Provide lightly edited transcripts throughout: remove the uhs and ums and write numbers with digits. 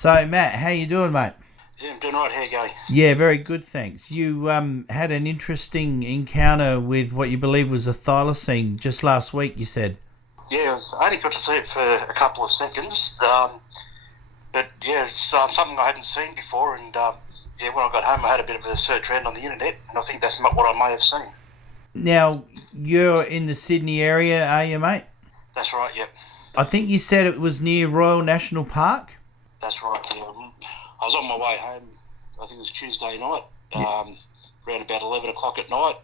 So, Matt, how you doing, mate? Yeah, I'm doing right. How you going? Yeah, very good, thanks. You had an interesting encounter with what you believe was a thylacine just last week, you said. Yeah, I only got to see it for a couple of seconds, but yeah, it's something I hadn't seen before. And yeah, when I got home, I had a bit of a search around on the internet, and I think that's not what I may have seen. Now, you're in the Sydney area, are you, mate? That's right. Yep, I think you said it was near Royal National Park? that's right. Yeah. I was on my way home. I think it was Tuesday night, around about 11 o'clock at night,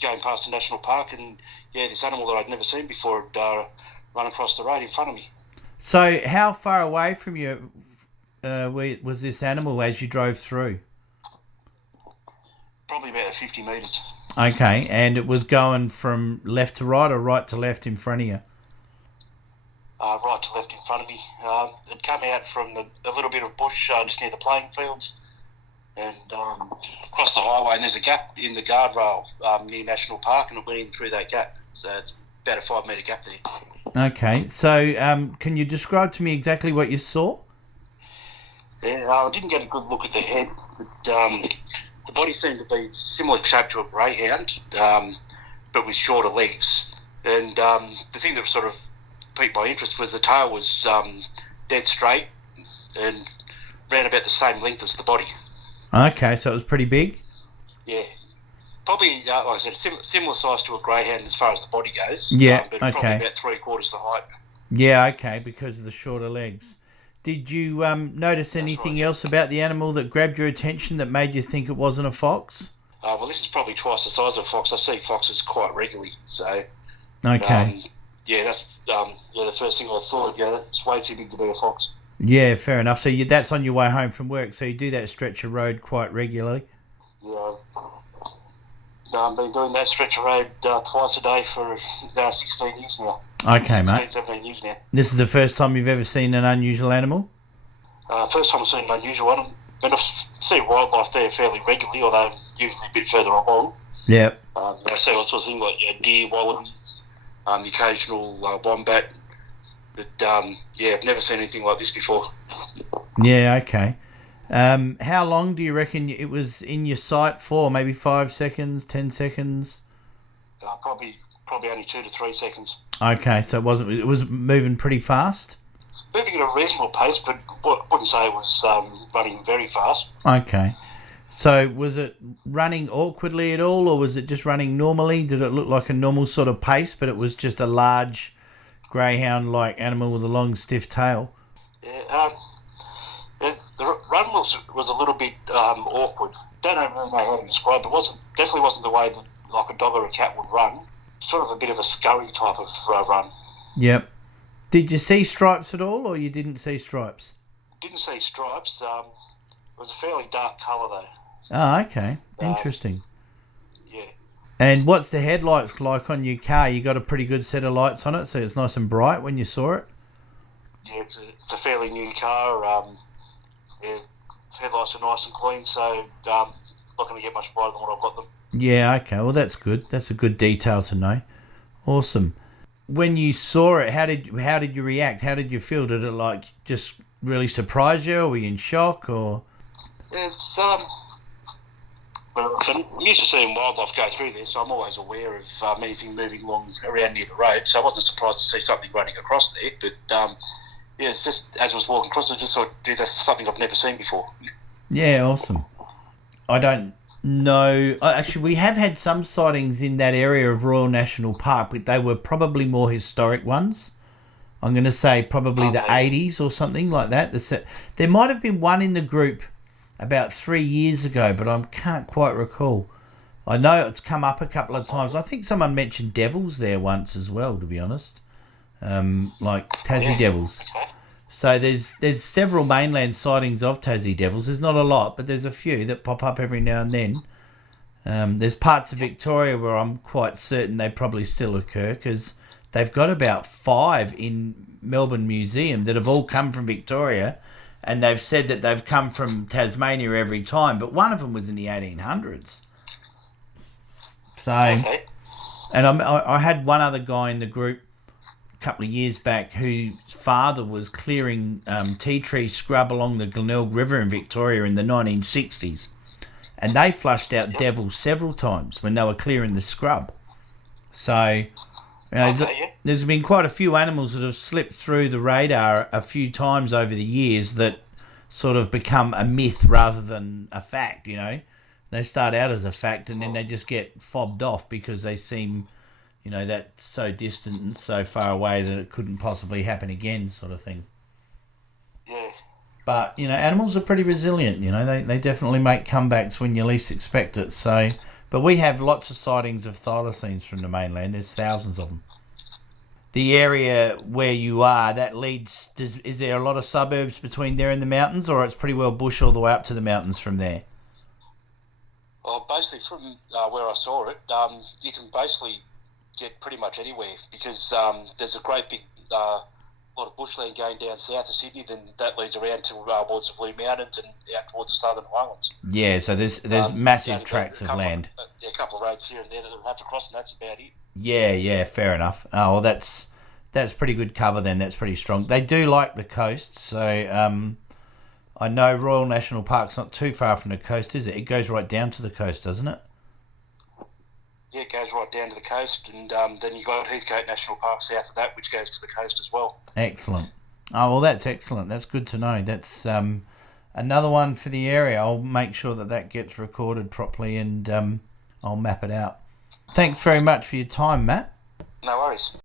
going past the national park, and yeah, this animal that I'd never seen before had run across the road in front of me. So, how far away from you was this animal as you drove through? Probably about 50 metres. Okay, and it was going from left to right or right to left in front of you? Right to left in front of me. It came out from a little bit of bush just near the playing fields and across the highway, and there's a gap in the guardrail near National Park, and it went in through that gap. So it's about a 5 metre gap there. Okay, so can you describe to me exactly what you saw? Yeah, I didn't get a good look at the head, but the body seemed to be similar shape to a greyhound, but with shorter legs. And the thing that sort of piqued my interest was the tail was dead straight and ran about the same length as the body. Okay, so it was pretty big? Yeah. Probably, like I said, similar size to a greyhound as far as the body goes. Yeah, but okay. probably about three-quarters the height. Yeah, okay, because of the shorter legs. Did you notice anything right. else about the animal that grabbed your attention that made you think it wasn't a fox? Well, this is probably twice the size of a fox. I see foxes quite regularly, so Okay. yeah, that's the first thing I thought. Yeah, it's way too big to be a fox. Yeah, fair enough. So that's on your way home from work, so you do that stretch of road quite regularly? Yeah, I've been doing that stretch of road twice a day for 16 years now. Okay, 16, mate. 17 years now. This is the first time you've ever seen an unusual animal? First time I've seen an unusual one. I see wildlife there fairly regularly, although usually a bit further along. Yeah. I see all sorts of things like deer, wallabies, the occasional wombat. But yeah, I've never seen anything like this before. Yeah, okay. How long do you reckon it was in your sight for? Maybe 5 seconds, 10 seconds? Probably only 2 to 3 seconds. Okay, so it was moving pretty fast? Moving at a reasonable pace, but wouldn't say it was running very fast. Okay. So was it running awkwardly at all, or was it just running normally? Did it look like a normal sort of pace, but it was just a large greyhound-like animal with a long, stiff tail? Yeah, the run was a little bit awkward. Don't really know how to describe it. Definitely wasn't the way that like a dog or a cat would run. Sort of a bit of a scurry type of run. Yep. Did you see stripes at all, or you didn't see stripes? Didn't see stripes. It was a fairly dark colour though. Oh, okay. Interesting. Yeah. And what's the headlights like on your car? You got a pretty good set of lights on it, so it's nice and bright when you saw it? Yeah, it's a fairly new car. Yeah, headlights are nice and clean, so not going to get much brighter than what I've got them. Yeah, okay. Well, that's good. That's a good detail to know. Awesome. When you saw it, how did you react? How did you feel? Did it like just really surprise you? Or were you in shock? Or It's well, I'm used to seeing wildlife go through there, so I'm always aware of anything moving along around near the road. So I wasn't surprised to see something running across there. But yeah, it's just as I was walking across, I just thought, dude, that's something I've never seen before. yeah, awesome. I don't know. Actually, we have had some sightings in that area of Royal National Park, but they were probably more historic ones. I'm going to say probably the 80s or something like that. There might have been one in the group about 3 years ago, but I can't quite recall. I know it's come up a couple of times. I think someone mentioned devils there once as well, to be honest. Like Tassie devils. Okay. So there's several mainland sightings of Tassie devils. There's not a lot, but there's a few that pop up every now and then. There's parts of Victoria where I'm quite certain they probably still occur because they've got about 5 in Melbourne Museum that have all come from Victoria, and they've said that they've come from Tasmania every time, but one of them was in the 1800s. So, Okay. and I had one other guy in the group couple of years back whose father was clearing tea tree scrub along the Glenelg River in Victoria in the 1960s. And they flushed out devils several times when they were clearing the scrub. So, there's been quite a few animals that have slipped through the radar a few times over the years that sort of become a myth rather than a fact, They start out as a fact and then they just get fobbed off because they seem, that's so distant and so far away that it couldn't possibly happen again, sort of thing. Yeah. But, animals are pretty resilient, They definitely make comebacks when you least expect it. So, but we have lots of sightings of thylacines from the mainland. There's thousands of them. The area where you are, that leads... is there a lot of suburbs between there and the mountains, or it's pretty well bush all the way up to the mountains from there? Well, basically from where I saw it, you can basically get pretty much anywhere because there's a great big... lot of bushland going down south of Sydney, then that leads around towards the Blue Mountains and out towards the Southern Highlands. Yeah, so there's massive tracts of land. A couple of roads here and there that they'll have to cross, and that's about it. Yeah, fair enough. Oh, well, that's pretty good cover then. That's pretty strong. They do like the coast, so I know Royal National Park's not too far from the coast, is it? It goes right down to the coast, doesn't it? Yeah, it goes right down to the coast, and then you've got Heathcote National Park south of that, which goes to the coast as well. Excellent. Oh, well, that's excellent. That's good to know. That's another one for the area. I'll make sure that gets recorded properly, and I'll map it out. Thanks very much for your time, Matt. No worries.